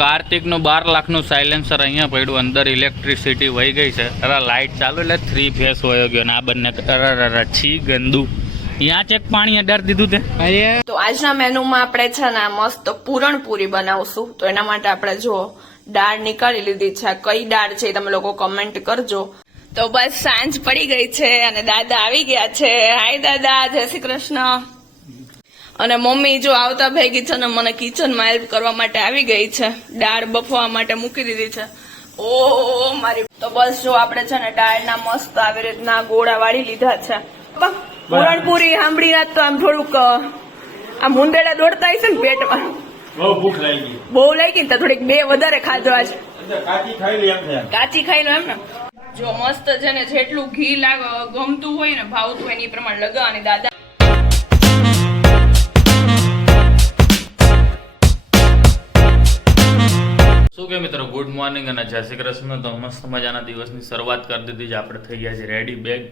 કાર્તિકનું 12 લાખનું સાયલેન્સર અહીંયા પડ્યું, અંદર ઇલેક્ટ્રિસિટી વહી ગઈ છે. અરે લાઇટ ચાલુ એટલે 3 ફેસ વયો ગયો ને આ બંને અરે છી ગંદુ. ત્યાં ચેક પાણી અડાર દીધું તે. તો આજના મેનુમાં આપણે છે ને મસ્ત પૂરણપૂરી બનાવશું. તો એના માટે આપણે જો દાળ નીકાળી લીધી છે. કઈ દાળ છે તમે લોકો કમેન્ટ કરજો. તો બસ સાંજ પડી ગઈ છે અને દાદા આવી ગયા છે. હાય દાદા, જય શ્રી કૃષ્ણ. અને મમ્મી જો આવતા ભેગી છે ને મને કિચનમાં હેલ્પ કરવા માટે આવી ગઈ છે. દાળ બફવા માટે મૂકી દીધી છે. ઓ મારી. તો બસ જો આપણે છે ને દાળના મસ્ત આવી રીતના ગોળા વાળી લીધા છે. પૂરણપૂરી સાંભળી તો આમ થોડુંક આ મુંદેડા દોડતા હશે ને પેટમાં. બહુ ભૂખ લાગી, બહુ લાગી ને થોડીક 2 વધારે ખાધો આજે. કાચી ખાઈ લે એમ છે. કાચી ખાઈ લો એમ ને. જો મસ્ત છે ને જેટલું ઘી ગમતું હોય ને ભાવતું હોય ને એ પ્રમાણે લગાવવાની. દાદા શું કે મિત્રો, ગુડ મોર્નિંગ અને જય શ્રી કૃષ્ણ. તો મસ્ત મજાના દિવસની શરૂઆત કરી દીધી છે. આપણે થઈ ગયા છે રેડી. બેગ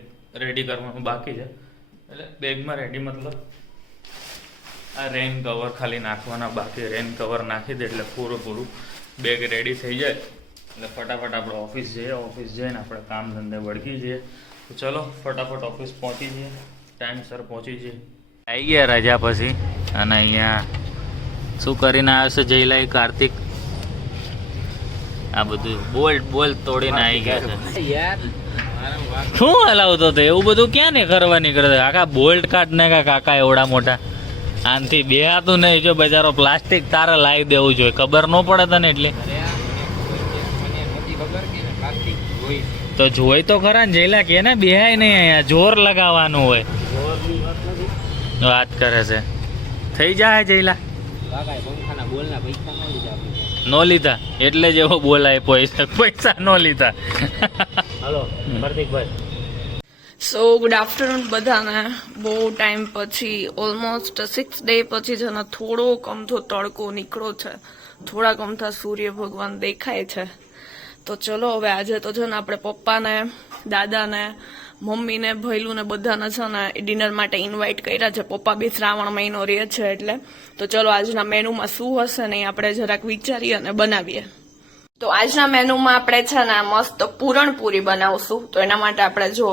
રેડી કરવાનું બાકી છે. એટલે બેગમાં રેડી મતલબ આ રેઇન કવર ખાલી નાખવાના બાકી. રેઇન કવર નાખી દે એટલે પૂરું બેગ રેડી થઈ જાય. એટલે ફટાફટ આપણે ઓફિસ જઈએ. ઓફિસ જઈને આપણે કામ ધંધે વળગી જઈએ. તો ચલો ફટાફટ ઓફિસ પહોંચી જઈએ, ટાઈમસર પહોંચી જઈએ. આવી ગયા રજા પછી. અને અહીંયા શું કરીને આવ્યો છે જયલા કાર્તિક? આ બધું બોલ્ટ તોડીને આવી ગયા છે. શું હલાવતો હતો? એવું બધું ક્યાં ને કરવા નીકળે? કાકા બોલ્ટ કાઢ ને કાકા એવડા મોટા આનથી બે હાથું નહીં. જો બજારો પ્લાસ્ટિક તારે લાવી દેવું જોઈએ. ખબર ન પડે તને એટલે તો જોઈ તો ખરા ને જયલા કે ને બેહાય નહીં. અહીંયા જોર લગાવવાનું હોય. વાત કરે છે. થઈ જાય જયલા નો લીધા એટલે જ એવો બોલાય. પૈસા નો લીધા. હાલો કાર્તિકભાઈ. સો ગુડ આફ્ટરનૂન બધાને. બહુ ટાઈમ પછી ઓલમોસ્ટ 6 ડે પછી છે ને થોડોક અમથો તડકો નીકળો છે. થોડાક અમથા સૂર્ય ભગવાન દેખાય છે. તો ચલો હવે આજે તો છે ને આપણે પપ્પાને, દાદાને, મમ્મીને, ભૈલું ને બધાને છે ને ડિનર માટે ઇન્વાઇટ કર્યા છે. પપ્પા બી શ્રાવણ મહિનો રહે છે એટલે. તો ચલો આજના મેનુમાં શું હશે ને આપણે જરાક વિચારીએ અને બનાવીએ. તો આજના મેનુમાં આપણે છે ને મસ્ત પૂરણપૂરી બનાવશું. તો એના માટે આપણે જો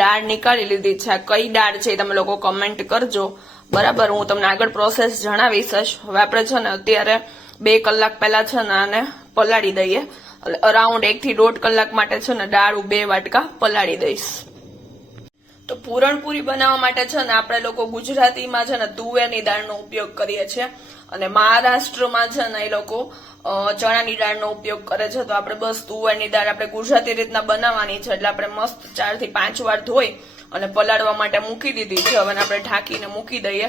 દાળ નીકાળી લીધી છે. કઈ દાળ છે તમે લોકો કમેન્ટ કરજો. બરાબર, હું તમને આગળ પ્રોસેસ જણાવીશ. હવે આપણે છે ને અત્યારે 2 કલાક પહેલા છે ને આને પલાળી દઈએ. અરાઉન્ડ 1 થી 1.5 કલાક માટે છે ને દાળ 2 વાટકા પલાળી દઈશ. તો પૂરણપૂરી બનાવવા માટે છે ને આપણે લોકો ગુજરાતીમાં છે ને તુવેરની દાળનો ઉપયોગ કરીએ છીએ અને મહારાષ્ટ્રમાં છે ને એ લોકો ચણાની દાળનો ઉપયોગ કરે છે. તો આપણે બસ તુવેરની દાળ આપણે ગુજરાતી રીતના બનાવવાની છે. એટલે આપણે મસ્ત 4 થી 5 વાર ધોઈ અને પલાળવા માટે મૂકી દીધી છે. હવે આપણે ઢાંકીને મૂકી દઈએ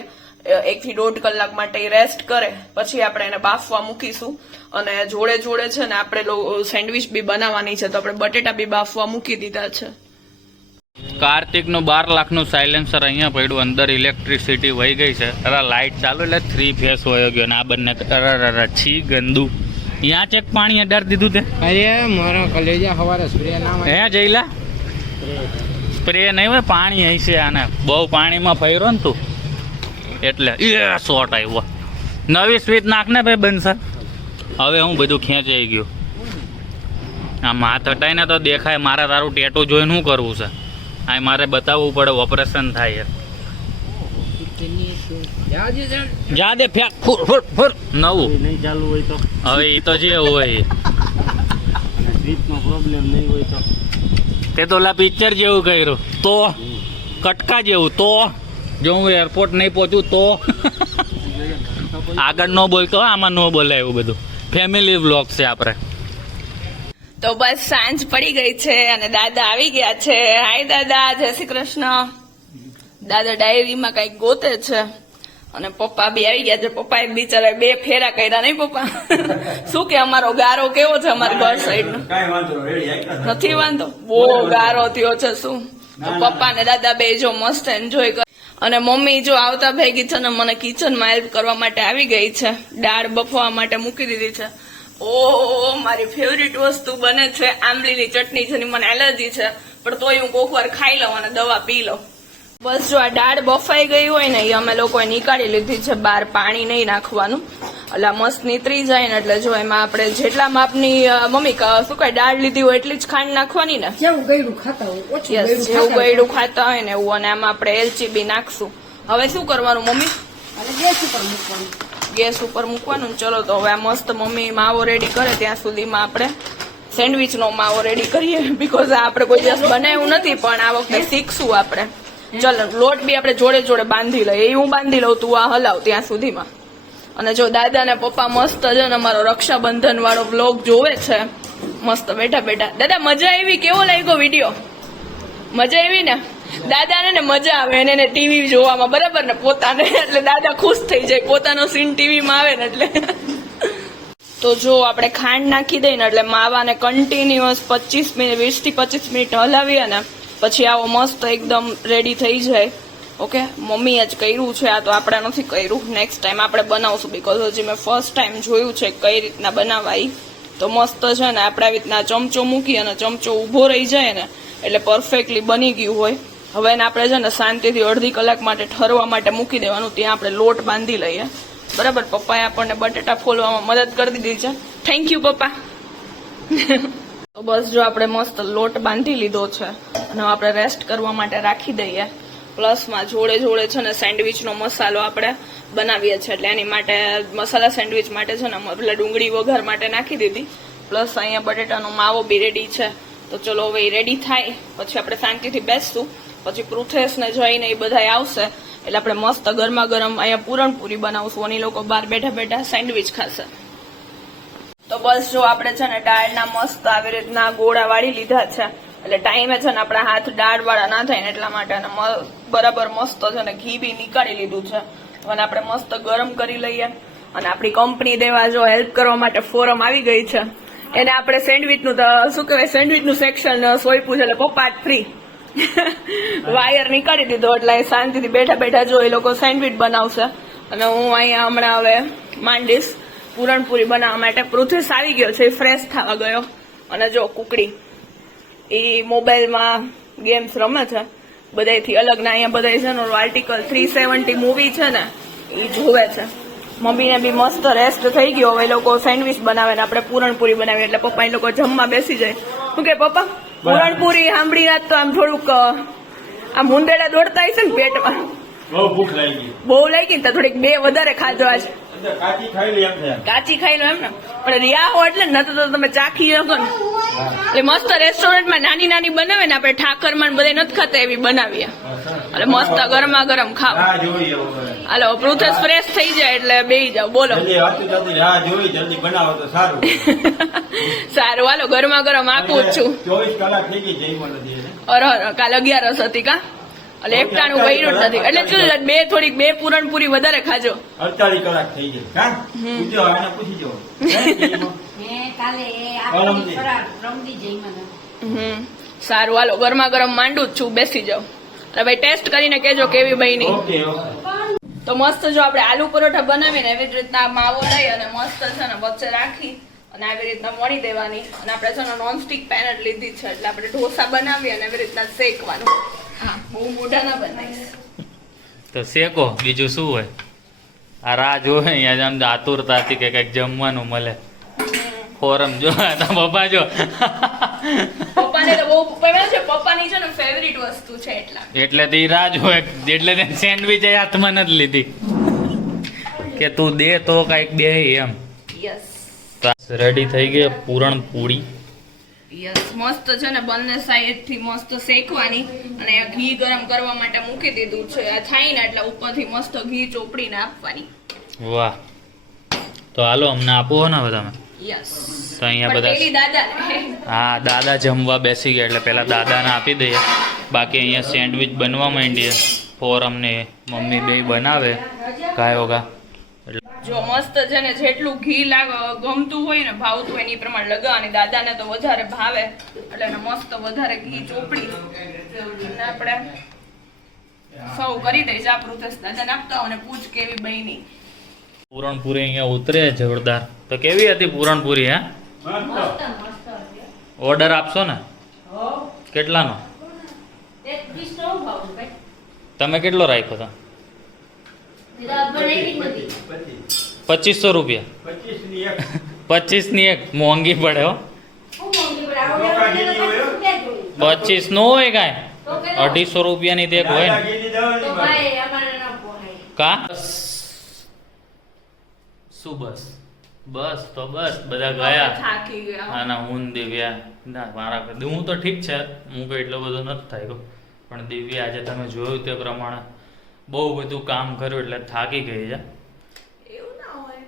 1 થી 1.5 કલાક માટે રેસ્ટ કરે. પછી આપણે એને બાફવા મૂકીશું. અને જોડે જોડે છે ને આપણે સેન્ડવિચ બી બનાવવાની છે. તો આપણે બટેટા બી બાફવા મૂકી દીધા છે. કાર્તિકનું 12 લાખનું સાયલેન્સર અહીંયા પડ્યું, અંદર ઇલેક્ટ્રિસિટી વહી ગઈ છે. અરે લાઇટ ચાલુ એટલે 3 ફેસ વયો ગયો ને આ બંને અરે છી ગંદુ. ત્યાં ચેક પાણી અડાર દીધું તે. અરે મારો કલેજા હવારે સ્પ્રે ના હે જયલા? સ્પ્રે નહીં હોય, પાણી હશે. આને બહુ પાણીમાં ફર્યો ને તું એટલે શોર્ટ આવ્યો. નવી સ્વીચ નાખ ને ભાઈ બનશે. હવે હું બધું ખેંચાઈ ગયું. આ માથ હટાઈને તો દેખાય. મારે તારું ટેટુ જોઈને શું કરવું છે? આ મારે બતાવવું પડે. ઓપરેશન થાય. જા દે ફેંક ફુર નવું નહીં ચાલુ હોય તો હવે એ તો જે હોય. સ્વીચનો પ્રોબ્લેમ નહીં હોય તો તે તો ઓલા પિક્ચર જેવું કર્યું તો કટકા જેવું. તો જો હું એરપોર્ટ નહીં પહોંચું તો આગળ ન બોલતો, આમાં ન બોલાય એવું બધું. ફેમિલી વ્લોગ છે આપણે. તો બસ સાંજ પડી ગઈ છે અને દાદા આવી ગયા છે. હાય દાદા, જય શ્રી કૃષ્ણ. દાદા ડાયરીમાં કઈક ગોતે છે અને પપ્પા બી આવી ગયા છે. પપ્પાએ બિચારા 2 ફેરા કર્યા નહીં પપ્પા? શું કે અમારો ગારો કેવો છે અમારા ઘર સાઈડ નો? કાઈ વાંધો રેડી નથી વાંધો. બહુ ગારો થયો છે. શું પપ્પા ને દાદા બે જો મસ્ત એન્જોય કરે. અને મમ્મી જો આવતા ભેગી છે ને મને કિચનમાં હેલ્પ કરવા માટે આવી ગઈ છે. દાળ બફવા માટે મૂકી દીધી છે. ઓ મારી ફેવરિટ વસ્તુ બને છે આંબલીની ચટણી, જેની મને એલર્જી છે પણ તોય હું કોક વાર ખાઈ લઉં અને દવા પી લઉં. બસ જો આ દાળ બફાઈ ગઈ હોય ને એ અમે લોકોએ નીકાળી લીધી છે બહાર. પાણી નહીં નાખવાનું. એટલે આ મસ્ત નીતરી જાય ને એટલે જો એમાં આપણે જેટલા માપની મમ્મી શું કઈ દાળ લીધી હોય એટલી જ ખાંડ નાખવાની ને જેવું ગળ્યું ખાતા હોય ઓછું યસ ગળ્યું જેવું ખાતા હોય. ગળ્યું ખાતા હોય ને એવું અને આમાં આપણે એલચી બી નાખશું હવે શું કરવાનું મમ્મી અને ગેસ ઉપર મૂકવાનું. ગેસ ઉપર મૂકવાનું ને ચલો તો હવે આ મસ્ત મમ્મી માવો રેડી કરે ત્યાં સુધીમાં આપણે સેન્ડવિચ નો માવો રેડી કરીએ બીકોઝ આપણે કોઈ દિવસ બનાવ્યું નથી પણ આ વખતે શીખશું આપણે ચલો લોટ બી આપણે જોડે જોડે બાંધી લઈએ એ હું બાંધી લઉં તું આ હલાવ ત્યાં સુધીમાં અને જો દાદા ને પપ્પા મસ્ત છે ને અમારો રક્ષાબંધન વાળો વ્લોગ જોવે છે મસ્ત બેઠા બેઠા દાદા મજા આવી કેવો લાગ્યો વિડીયો મજા આવી ને દાદાને ને મજા આવે એને ટીવી જોવામાં બરાબર ને પોતાને એટલે દાદા ખુશ થઈ જાય પોતાનો સીન ટીવીમાં આવે ને એટલે તો જો આપણે ખાંડ નાખી દઈએ ને એટલે માવાને કન્ટિન્યુઅસ 25 મિનિટ 20 થી 25 મિનિટ હલાવીએ ને પછી આવો મસ્ત એકદમ રેડી થઈ જાય ઓકે મમ્મીએ જ કર્યું છે આ તો આપણે નથી કર્યું નેક્સ્ટ ટાઈમ આપણે બનાવશું બીકોઝ હજી મેં ફર્સ્ટ ટાઈમ જોયું છે કઈ રીતના બનાવાય તો મસ્ત છે ને આપણે આવી રીતના ચમચો મૂકી અને ચમચો ઊભો રહી જાય ને એટલે પરફેક્ટલી બની ગયું હોય હવે એને આપણે છે ને શાંતિથી અડધી કલાક માટે ઠરવા માટે મૂકી દેવાનું ત્યાં આપણે લોટ બાંધી લઈએ બરાબર પપ્પાએ આપણને બટેટા ફોલવામાં મદદ કરી દીધી છે થેન્ક યુ પપ્પા તો બસ જો આપણે મસ્ત લોટ બાંધી લીધો છે અને હવે આપણે રેસ્ટ કરવા માટે રાખી દઈએ પ્લસમાં જોડે જોડે છે ને સેન્ડવિચનો મસાલો આપણે બનાવીએ છીએ એટલે એની માટે મસાલા સેન્ડવિચ માટે છે ને એટલે ડુંગળી વઘાર માટે નાખી દીધી પ્લસ અહીંયા બટેટાનો માવો બી રેડી છે તો ચલો હવે એ રેડી થાય પછી આપણે શાંતિથી બેસશું પછી પૃથેશ ને જઈને એ બધા આવશે એટલે આપણે મસ્ત ગરમા ગરમ અહીંયા પૂરણપૂરી બનાવશું અને એ લોકો બહાર બેઠા બેઠા સેન્ડવિચ ખાશે તો બસ જો આપણે છે ને દાળના મસ્ત આવી રીતના ગોળા વાળી લીધા છે એટલે ટાઈમે છે ને આપણા હાથ દાળ વાળા ના થાય ને એટલા માટે અને બરાબર મસ્ત છે ને ઘી બી નીકાળી લીધું છે અને આપણે મસ્ત ગરમ કરી લઈએ અને આપણી કંપની દેવા જો હેલ્પ કરવા માટે ફોરમ આવી ગઈ છે એને આપણે સેન્ડવિચનું શું કહેવાય સેન્ડવિચનું સેક્શન સોંપ્યું છે એટલે પપ્પા જ ફ્રી વાયર નીકાળી દીધો એટલે શાંતિથી બેઠા બેઠા જો એ લોકો સેન્ડવિચ બનાવશે અને હું અહીંયા હમણાં હવે માંડીશ પૂરણપૂરી બનાવવા માટે પૃથ્વી આવી ગયો છે ફ્રેશ થવા ગયો અને જો કુકડી એ મોબાઈલમાં ગેમ્સ રમે છે બધાથી અલગ ના અહીંયા બધા છે ને આર્ટિકલ 370 મૂવી છે ને એ જોવે છે મમ્મીને બી મસ્ત રેસ્ટ થઈ ગયો હવે એ લોકો સેન્ડવિચ બનાવે ને આપણે પૂરણપૂરી બનાવીએ એટલે પપ્પા એ લોકો જમવા બેસી જાય શું કે પપ્પા પૂરણપૂરી સાંભળીને તો આમ થોડુંક આમ મુંદેડા દોડતા હશે ને પેટમાં બહુ ભૂખ લાગી બહુ લાગી ને તો થોડીક બે વધારે ખાજો આજ કાચી ખાઈ લે એમ છે કાચી ખાઈ લો એમ ને પણ રિયા હો એટલે ન તો તમે ચાખી શકો ને એટલે મસ્ત રેસ્ટોરન્ટમાં નાની નાની બનાવે ને આપણે ઠાકરમાં બધે નથી ખાતા એવી બનાવીએ એટલે મસ્ત ગરમા ગરમ ખાવ રાહ જોઈ હવે હાલો પૃથેશ ફ્રેશ થઈ જાય એટલે બેહી જાવ બોલો જલ્દી હતી જલ્દી રાહ જોઈ જલ્દી બનાવો તો સારું સારું હાલો ગરમા ગરમ આપું જ છું 24 કલાક થઈ ગઈ જઈમાં નથી એને. અરે કાલ 11 હતી કા એટલે એકટાણું કર્યું જ નથી એટલે શું બે થોડીક બે પૂરણપૂરી વધારે ખાજો 48 કલાક થઈ ગઈ હા પૂછો આને પૂછી જો કાલે પરમદી. રમદી જઈ મને સારું હાલો ગરમા ગરમ માંડું જ છું બેસી જાવ એટલે ભાઈ ટેસ્ટ કરીને કેજો કેવી બની ઓકે ઓકે તો મસ્ત જો આપણે આલુ પરોઠા બનાવીને એવી જ રીતના માવો લઈ અને મસ્ત છે ને વચ્ચે રાખી અને આવી રીતના મળી દેવાની અને આપણે છે ને નોનસ્ટિક પેન જ લીધી છે એટલે આપણે ઢોસા બનાવી અને એવી રીતના શેકવાનું હા બહુ મોઢા ના બનાવીશ તો શેકો બીજું શું હોય આ રાહ જોવે અહીંયા જ આમ આતુરતા હતી કે કંઈક જમવાનું મળે ફોરમ જો પપ્પા જો પપ્પાને તો બહુ પપ્પા છે પપ્પાની છે ને ફેવરિટ વસ્તુ છે એટલા એટલે તે રાહ જોવે એટલે તે સેન્ડવિચ હાથમાં નથી લીધી કે તું દે તો કંઈક બે એમ યસ રેડી થઈ ગઈ પૂરણપૂરી યસ મસ્ત છે ને બંને સાઈડ થી મસ્ત શેકવાની અને ઘી ગરમ કરવા માટે મૂકી દીધું છે આ થાય ને એટલે ઉપરથી મસ્ત ઘી ચોપડીને આપવાની વાહ તો હાલો અમને આપો ને બધા યસ તો અહીંયા પણ બધા પેલી દાદા હા દાદા જમવા બેસી ગયા એટલે પેલા દાદાને આપી દઈએ બાકી અહીંયા સેન્ડવિચ બનવા માંડીએ ફોરમ ને મમ્મી બે બનાવે ગાયો ગા જો મસ્ત છે ને જેટલું ઘી ગમતું હોય ને ભાવતું હોય ને એ પ્રમાણે લગાવવાની દાદાને તો વધારે ભાવે એટલે એને મસ્ત વધારે ઘી ચોપડી અને આપણે સૌ કરી દઈશ આ પૃથેશ દાદાને આપતા અને પૂછ કેવી બની પૂરણપૂરી અહીંયા ઉતરે જોરદાર તો કેવી હતી પૂરણપૂરી હે ઓર્ડર આપશો ને કેટલાનો તમે કેટલો રાખ્યો હતો 2500 રૂપિયા 25 ની એક મોંઘી પડે હો શું મોંઘી પડે? આવડે આવડે તો ક્યાં જોયું? 25 નો હોય કાંઈ તો કેટલો? 250 રૂપિયાની તે હોય ને તો ભાઈ અમારે ન પોહાય. કા શું બસ તો બસ બધા ગયા થાકી ગયા આના હું ને દિવ્યા ના મારા હું તો ઠીક છે હું કોઈ એટલો બધો નથી થાય પણ દિવ્યા આજે તમે જોયું તે પ્રમાણે બહુ બધું કામ કર્યું એટલે થાકી ગઈ છે એવું ના હોય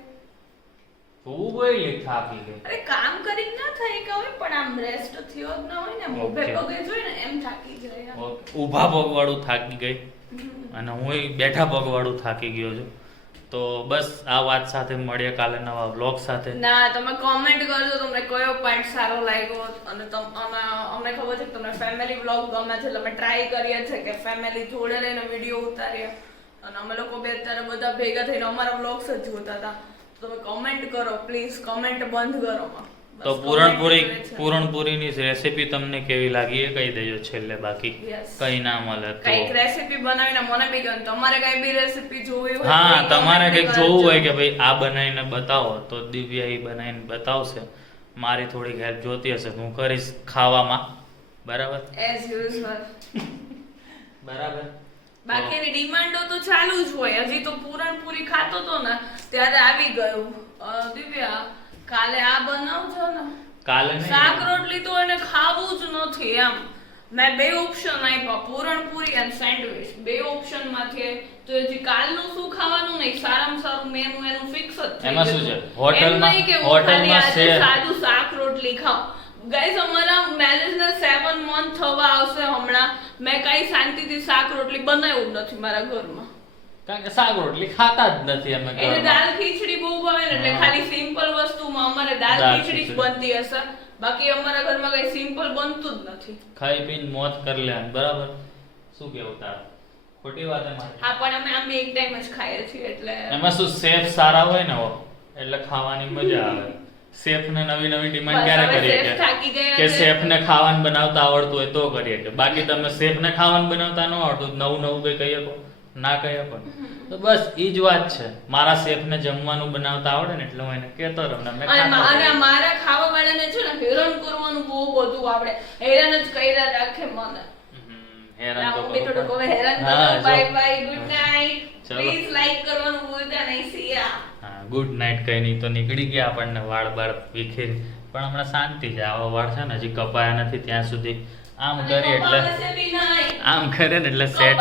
તું બોલી થાકી ગઈ અરે કામ કરી ના થાય કે હોય પણ આમ રેસ્ટ થયો જ ના હોય ને મોભે Okay. પગે જોઈ ને એમ થાકી જાય ઊભા પગવાળું થાકી ગઈ અને હું બેઠા પગવાળું થાકી ગયો છું તો બસ આ વાત સાથે મળીએ કાલે નવા વ્લોગ સાથે ના તમે કોમેન્ટ કરજો તમને કયો પોઈન્ટ સારો લાગ્યો અને અમને ખબર છે કે તમને ફેમિલી વ્લોગ ગમે છે એટલે અમે ટ્રાય કરીએ છીએ કે ફેમિલી જોડે લઈને વિડીયો ઉતારીએ અને અમે લોકો બે અત્યારે બધા ભેગા થઈને અમારા વ્લોગ્સ જ જોતા હતા તો તમે કોમેન્ટ કરો પ્લીઝ કોમેન્ટ બંધ કરો માં. બસ તો comment કરે છે. પૂરણપૂરીની રેસીપી તમને કેવી લાગી એ કહી દેજો છેલ્લે બાકી Yes. કઈ ના મળે તો કઈક રેસીપી બનાવીને મને બી કહો તમારે કઈ બી રેસીપી જોવી હોય હા તો તમારે comment કંઈક કરજો. જોવું હોય કે ભાઈ આ બનાવીને બતાવો તો દિવ્યા એ બનાવીને બતાવશે મારી થોડીક હેલ્પ જોતી હશે તો હું કરીશ ખાવામાં બરાબર As usual. બરાબર બાકીની ડિમાન્ડો તો ચાલુ જ હોય હજી તો પૂરણપૂરી ખાતો તો ને ત્યારે આવી ગયું દિવ્યા કાલે આ બનાવજો ને કાલે નહીં. શાક રોટલી તો એને ખાવું જ નથી એમ મેં બે ઓપ્શન આપ્યા પૂરણપૂરી અને સેન્ડવિચ બે ઓપ્શન માંથી તો હજી કાલનું શું ખાવાનું નહીં સારામાં સારું મેનુ એનું ફિક્સ જ થઈ એમાં શું ગયું. છે? હોટલમાં- એમ નહીં કે હું હોટલમાં ખાલી આજે શેર. સાદું શાક રોટલી ખાઉં ગાઈસ અમારા મેરેજના 7 મંથ થવા આવશે હમણાં મેં કઈ શાંતિથી શાક રોટલી બનાવ્યું જ નથી મારા ઘરમાં કારણ કે શાક રોટલી ખાતા જ નથી અમે એને ઘરમાં. દાળ ખીચડી બહુ ભાવે ને એટલે હા. ખાલી સિમ્પલ વસ્તુમાં અમારે દાળ દાળ ખીચડી જ ખીચડી. બનતી હશે બાકી અમારા ઘરમાં કઈ સિમ્પલ બનતું જ નથી ખાઈ પીને મોજ કરી લે બરાબર શું કેવું તાર ખોટી વાત એમાં હા પણ અમે આમ એક ટાઈમ જ ખાઈએ છીએ એટલે એમાં શું શેફ સારા હોય ને હો, એટલે ખાવાની મજા આવે શેફ ને નવી નવી ડિમાન્ડ બસ ક્યારે હવે કરીએ chef થાકી ગયા કે છે. શેફ ને ખાવાનું બનાવતા આવડતું હોય તો કરીએ કે બાકી તમે શેફ ને ખાવાનું બનાવતા ન આવડતું નવું નવું કઈ કહી શકો ના કહી શકો તો બસ ઈ જ વાત છે મારા શેફ ને જમવાનું બનાવતા આવડે ને એટલે હું એને કહેતો રહું ને અમે અને ખાતા રહીએ. મારા ખાવા વાળાને છે ને હેરાન કરવાનું બહુ બધું આવડે હેરાન જ કર્યા રાખે મને હેરાન તો હું બી થોડુંક કરવું હવે હેરાન હા, કરું જો. બાય બાય ગુડ નાઇટ ચલો. પ્લીઝ લાઈક કરવાનું ભૂલતા નહીં સિયા હા ગુડ નાઇટ કઈ નહીં તો નીકળી ગયા આપણને વાળ બાળ વિખેર પણ હમણાં શાંતિ છે આવા વાળ છે ને હજી કપાયા નથી ત્યાં સુધી આમ કરીએ એટલે આમ કરે ને એટલે સેટ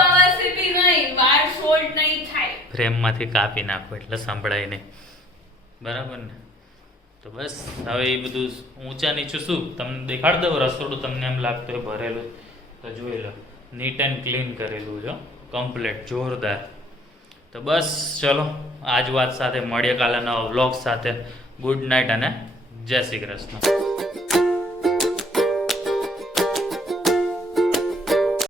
વાળ શોર્ટ નહીં થાય ફ્રેમમાંથી કાપી નાખો એટલે સંભળાય નહીં બરાબર ને તો બસ હવે એ બધું ઊંચા નીચું શું તમને દેખાડ દઉં રસોડું તમને એમ લાગતું હોય ભરેલું તો જોઈ લો નીટ એન્ડ ક્લીન કરેલું છે કમ્પ્લીટ જોરદાર તો બસ ચલો આજ વાત સાથે મળીએ કાલે નવા વ્લોગ સાથે ગુડ નાઇટ અને જય શ્રી કૃષ્ણ